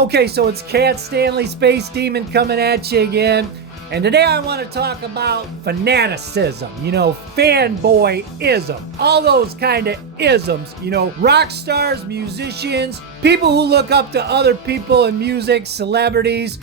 Okay, so it's Cat Stanley Space Demon coming at you again. And today I want to talk about fanaticism, fanboyism, all those kind of isms, rock stars, musicians, people who look up to other people in music, celebrities.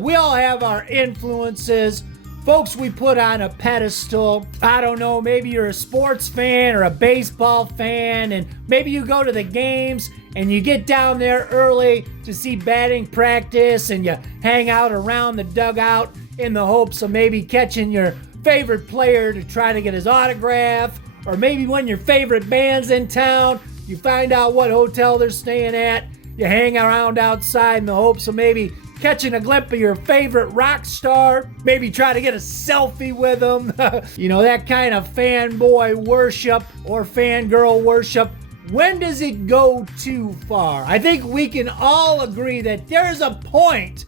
We all have our influences, folks we put on a pedestal. I don't know, maybe you're a sports fan or a baseball fan, and maybe you go to the games and you get down there early to see batting practice and you hang out around the dugout in the hopes of maybe catching your favorite player to try to get his autograph. Or maybe when your favorite band's in town, you find out what hotel they're staying at. You hang around outside in the hopes of maybe catching a glimpse of your favorite rock star. Maybe try to get a selfie with them. That kind of fanboy worship or fangirl worship. When does it go too far? I think we can all agree that there's a point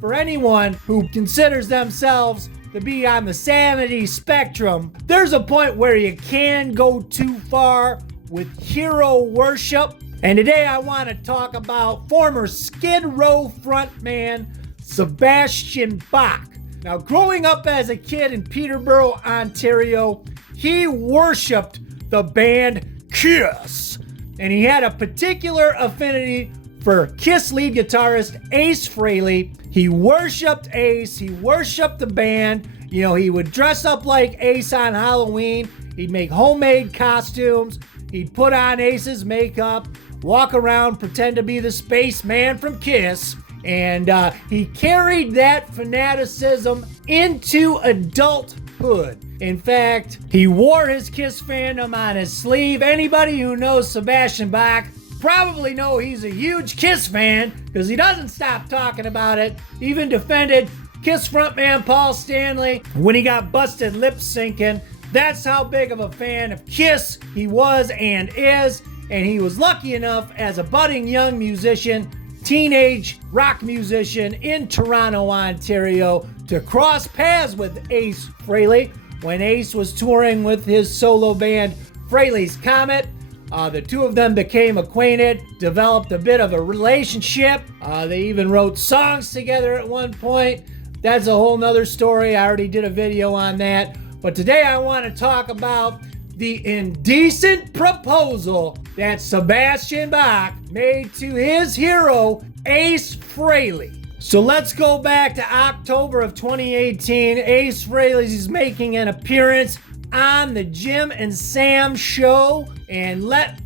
for anyone who considers themselves to be on the sanity spectrum. There's a point where you can go too far with hero worship. And today I want to talk about former Skid Row frontman Sebastian Bach. Now, growing up as a kid in Peterborough, Ontario, he worshipped the band Kiss. And he had a particular affinity for Kiss lead guitarist Ace Frehley. He worshipped Ace. He worshipped the band. He would dress up like Ace on Halloween. He'd make homemade costumes. He'd put on Ace's makeup, walk around, pretend to be the spaceman from Kiss. And he carried that fanaticism into adulthood. In fact, he wore his Kiss fandom on his sleeve. Anybody who knows Sebastian Bach probably know he's a huge Kiss fan because he doesn't stop talking about it. He even defended Kiss frontman Paul Stanley when he got busted lip syncing. That's how big of a fan of Kiss he was and is. And he was lucky enough as a budding young musician, teenage rock musician in Toronto, Ontario, to cross paths with Ace Frehley when Ace was touring with his solo band Frehley's Comet. The two of them became acquainted, developed a bit of a relationship. They even wrote songs together at one point. That's a whole nother story. I already did a video on that. But today I want to talk about the indecent proposal that Sebastian Bach made to his hero, Ace Frehley. So let's go back to October of 2018. Ace Frehley is making an appearance on the Jim and Sam show. And let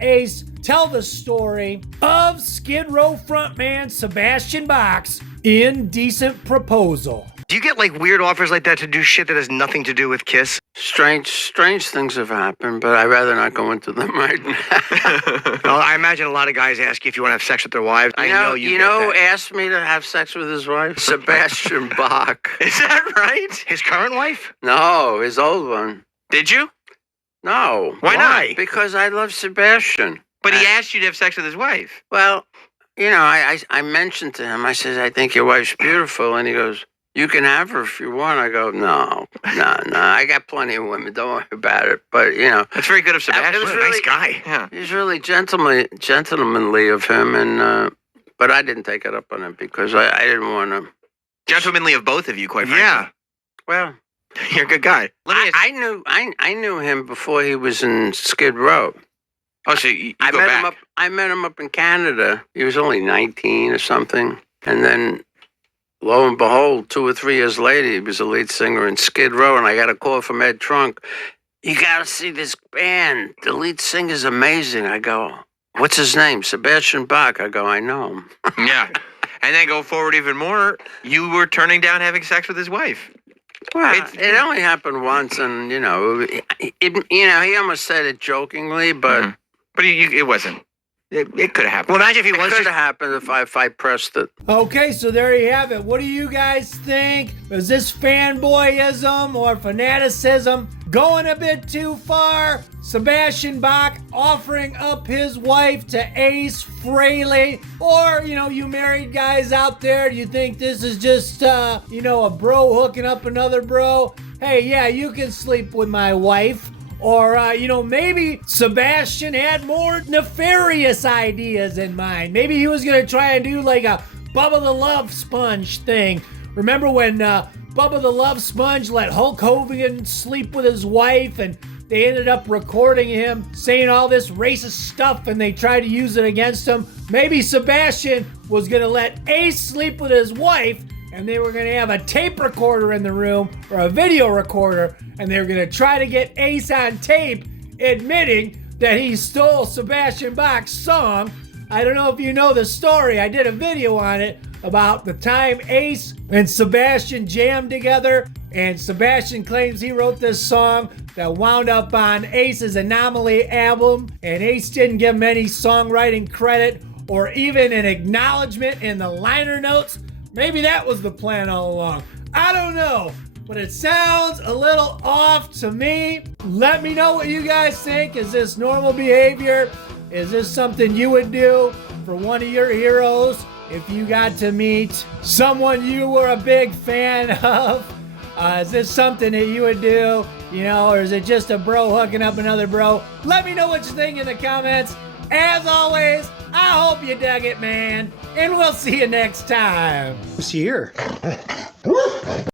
Ace tell the story of Skid Row frontman Sebastian Bach's indecent proposal. Do you get weird offers like that to do shit that has nothing to do with Kiss? Strange things have happened, but I'd rather not go into them right now. Well, I imagine a lot of guys ask you if you want to have sex with their wives. I know you asked me to have sex with his wife? Sebastian Bach. Is that right? His current wife? No, his old one. Did you? No. Why not? Because I love Sebastian. But he asked you to have sex with his wife. Well, I mentioned to him, I said, I think your wife's beautiful. And he goes, you can have her if you want. I go, no. I got plenty of women. Don't worry about it. But, That's very good of Sebastian. What a nice guy. Yeah. He's really gentlemanly of him. And but I didn't take it up on him because I didn't want to. Gentlemanly of both of you, quite frankly. Yeah. Well, you're a good guy. I knew him before he was in Skid Row. Oh, so you go back. I met him up in Canada. He was only 19 or something. And then, lo and behold, 2 or 3 years later, he was a lead singer in Skid Row. And I got a call from Ed Trunk. You got to see this band. The lead singer's amazing. I go, what's his name? Sebastian Bach. I go, I know him. Yeah. And then go forward even more. You were turning down having sex with his wife. Well, it only happened once, and he almost said it jokingly, but but it wasn't. It could have happened. Well, imagine if he was. It could have happened if I pressed it. Okay, so there you have it. What do you guys think? Is this fanboyism or fanaticism going a bit too far? Sebastian Bach offering up his wife to Ace Frehley? Or, you married guys out there, do you think this is just, a bro hooking up another bro? Hey, yeah, you can sleep with my wife. Or, maybe Sebastian had more nefarious ideas in mind. Maybe he was going to try and do like a Bubba the Love Sponge thing. Remember when Bubba the Love Sponge let Hulk Hogan sleep with his wife, and they ended up recording him saying all this racist stuff and they tried to use it against him? Maybe Sebastian was going to let Ace sleep with his wife, and they were going to have a tape recorder in the room, or a video recorder, and they were going to try to get Ace on tape admitting that he stole Sebastian Bach's song. I don't know if you know the story. I did a video on it about the time Ace and Sebastian jammed together, and Sebastian claims he wrote this song that wound up on Ace's Anomaly album, and Ace didn't give him any songwriting credit or even an acknowledgement in the liner notes. Maybe that was the plan all along. I don't know, but it sounds a little off to me. Let me know what you guys think. Is this normal behavior? Is this something you would do for one of your heroes if you got to meet someone you were a big fan of? Is this something that you would do, or is it just a bro hooking up another bro? Let me know what you think in the comments. As always, I hope you dug it, man, and we'll see you next time. Who's here?